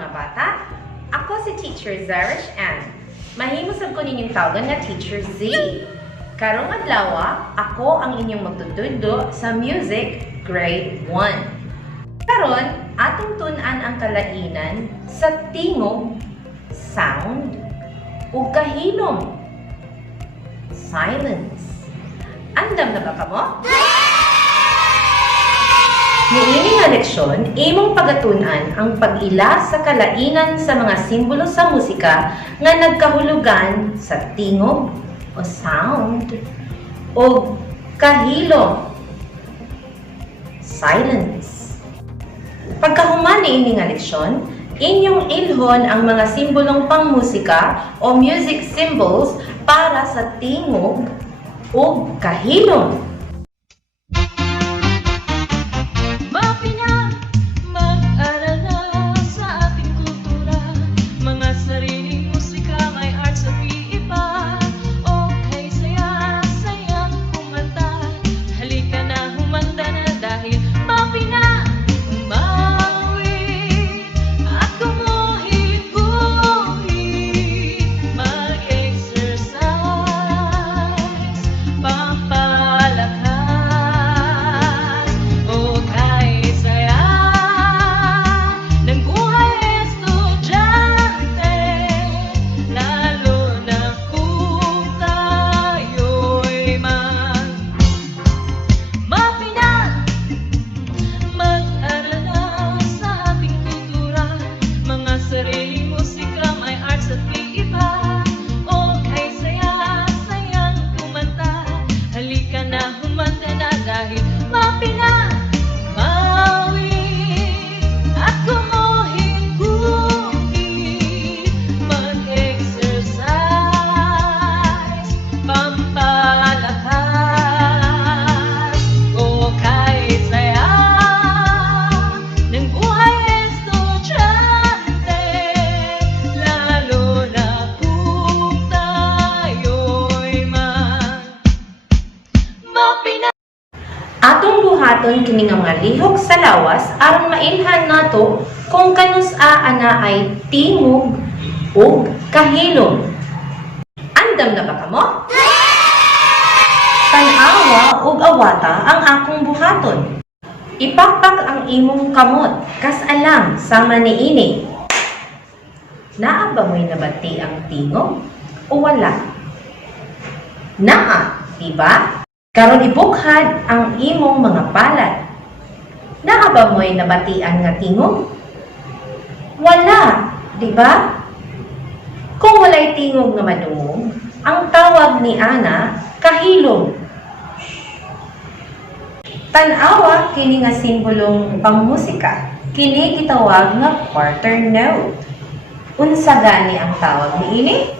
mga bata. Ako si Teacher Zarish Ann. Mahimosab ko ninyong tawagan nga Teacher Z. Karong adlaw, ako ang inyong magtutudlo sa Music Grade 1. Karon, atong tun-an ang kalainan sa tingog, sound, ug kahilom, silence. Andam na ba kamo? Niini nga leksyon, imong pagatunan ang pag-ila sa kalainan sa mga simbolo sa musika nga nagkahulugan sa tingog o sound o kahilom, silence. Pagkahuman niini nga leksyon, inyong ilhon ang mga simbolong pangmusika o music symbols para sa tingog o kahilom. Atong buhaton kini nga mga lihok sa lawas aron mailhan nato kung kanus-a ana ay tingog ug kahilom. Andam na ba kamo? Tan-awa ug awata ang akong buhaton. Ipakpak ang imong kamot kas alang sama niini. Naa ba mo'y nabati ang tingog o wala? Naa, diba? Karon ibukhad ang imong mga palad. Naa ba mo'y nabatian nga tingog? Wala, di ba? Kung walay tingog nga madungog, ang tawag ni ana kahilom. Tan-awa kini nga simbolong pangmusika. Kini gitawag nga quarter note. Unsa gani ang tawag niini?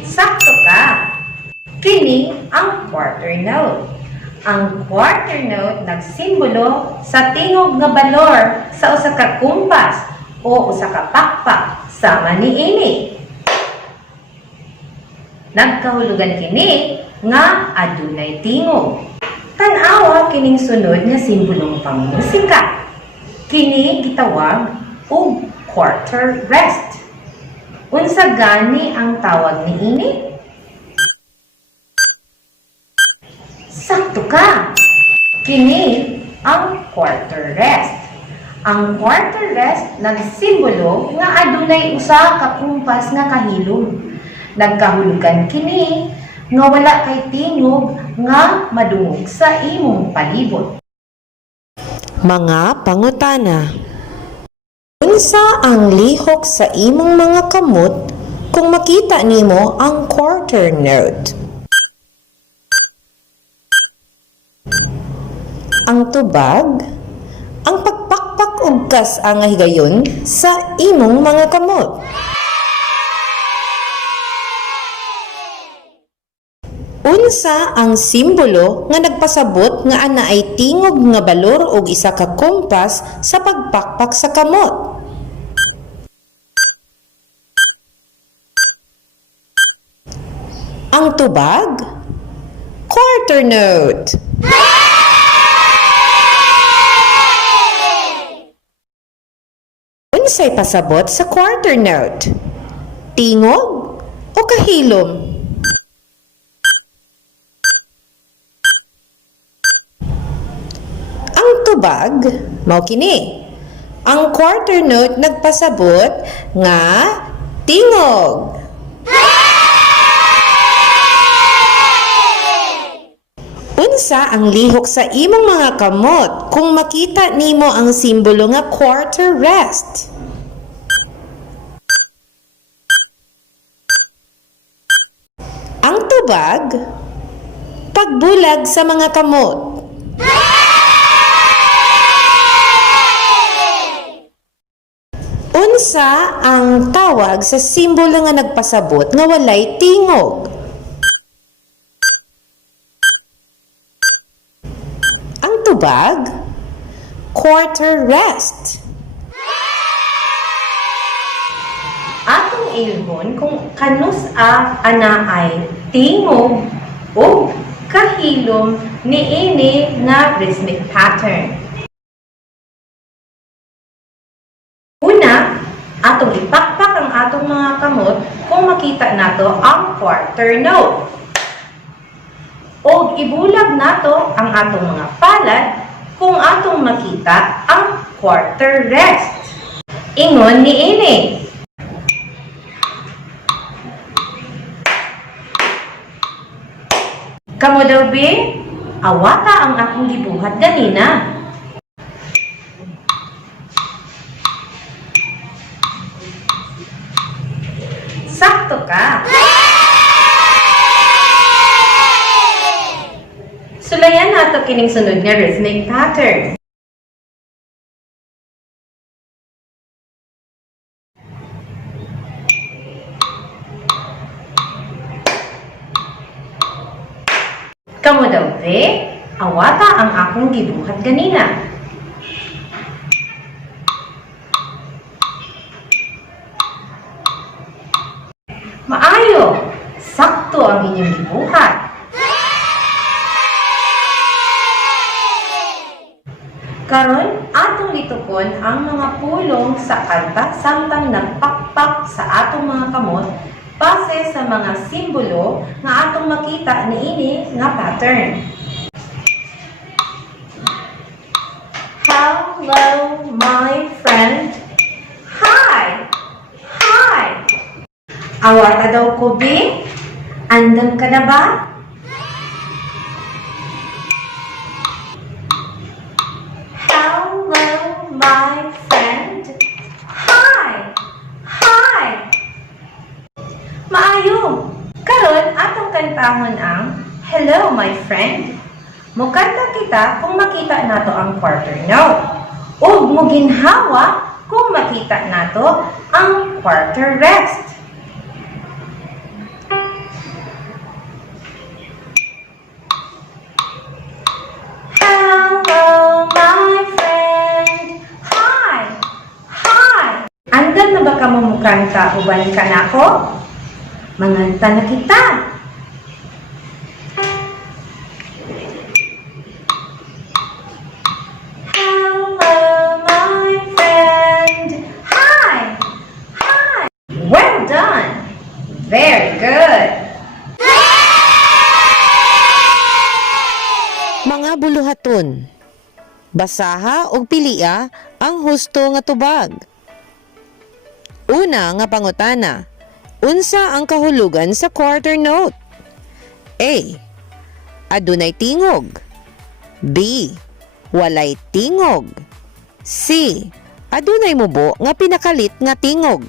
Sakto ka. Kini ang quarter note. Ang quarter note nagsimbolo sa tingog nga balor sa usa ka kumpas o usa ka pakpak sama niini. Nagkahulugan kini nga adunay tingog. Tan-awa kining sunod nga simbolong pangmusika. Kini gitawag og quarter rest. Unsa gani ang tawag niini? Sakto ka! Kini ang quarter rest. Ang quarter rest nagsimbolo nga adunay usa ka kumpas nga kahilom. Nagkahulugan kini nga wala kay tingog nga madungog sa imong palibot. Mga pangutana. Unsa ang lihok sa imong mga kamot kung makita nimo ang quarter note? Ang tubag, ang pagpakpak ug kas ang higayon sa imong mga kamot. Unsa ang simbolo nga nagpasabot nga ana ay tingog nga balor og isa ka kompas sa pagpakpak sa kamot? Ang tubag, quarter note. Unsay pasabot sa quarter note? Tingog o kahilom? Ang tubag mao kini. Ang quarter note nagpasabot nga tingog. Unsa ang lihok sa imong mga kamot kung makita nimo ang simbolo nga quarter rest? Ang tubag, pagbulag sa mga kamot. Unsa ang tawag sa simbolo nga nagpasabot nga walay tingog? Ang tubag, quarter rest. Atong ilhon kung kanus ana ay tingog o kahilom niini nga rhythmic pattern. Una, atong ipakpak ang atong mga kamot kung makita nato ang quarter note. O ibulag nato ang atong mga palad kung atong makita ang quarter rest. Ingon niini. Kamo daw be, awata ang akong gibuhat ganina. Sakto ka. Sulayan nato kining sunod nga rhythmic pattern. Kamo daw be, awata ang akong gibuhat ganina. Maayo, sakto ang inyong gibuhat. Karon, atong litukon ang mga pulong sa kanta samtang nagpakpak sa atong mga kamot base sa mga simbolo nga atong makita niini nga pattern. Hello, my friend. Hi! Hi! Awata daw ko, be? Andam ka na ba? Hello, my friend. Hi! Hi! Maayo! Karon atong kantahon ang Hello, my friend. Mukanta kita kung makita nato ang quarter note. Ug muginhawa kung makita nato ang quarter rest. Hello, my friend. Hi! Hi! Andan na ba ka mo mukanta uban ka nako? Manganta na kita. Hello, my friend. Hi! Hi! Well done! Very good! Mga buluhaton, basaha og pilia ang husto nga tubag. Una nga pangutana, unsa ang kahulugan sa quarter note? A. Adunay tingog. B. Walay tingog. C. Adunay mubo nga pinakalit nga tingog.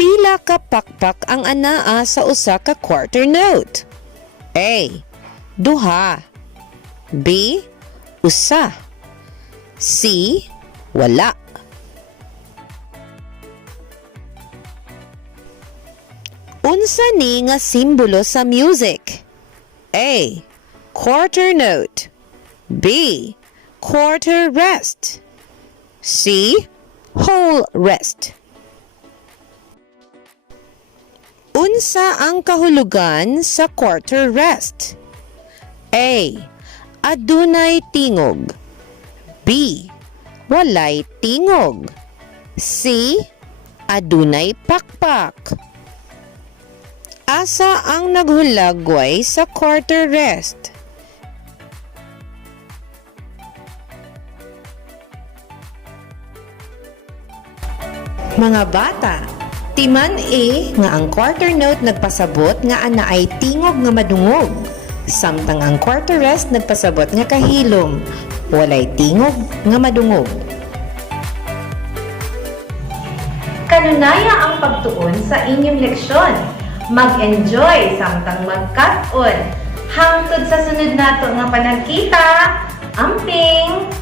Pila ka pakpak ang anaa sa usa ka quarter note? A. Duha. B. Usa. C. Wala. Unsa ni nga simbolo sa music? A. Quarter note. B. Quarter rest. C. Whole rest. Unsa ang kahulugan sa quarter rest? A. adunay tingog. B. Walay tingog. C. Adunay pakpak. Asa ang naghulagway sa quarter rest? Mga bata, timan A nga ang quarter note nagpasabot nga ana ay tingog nga madungog. Samtang ang quarter rest nagpasabot nga kahilom, walay tingog nga madungog. Kanunaya ang pagtuon sa inyong leksyon. Mag-enjoy samtang magkat-on. Hangtod sa sunod nato nga panagkita. Amping!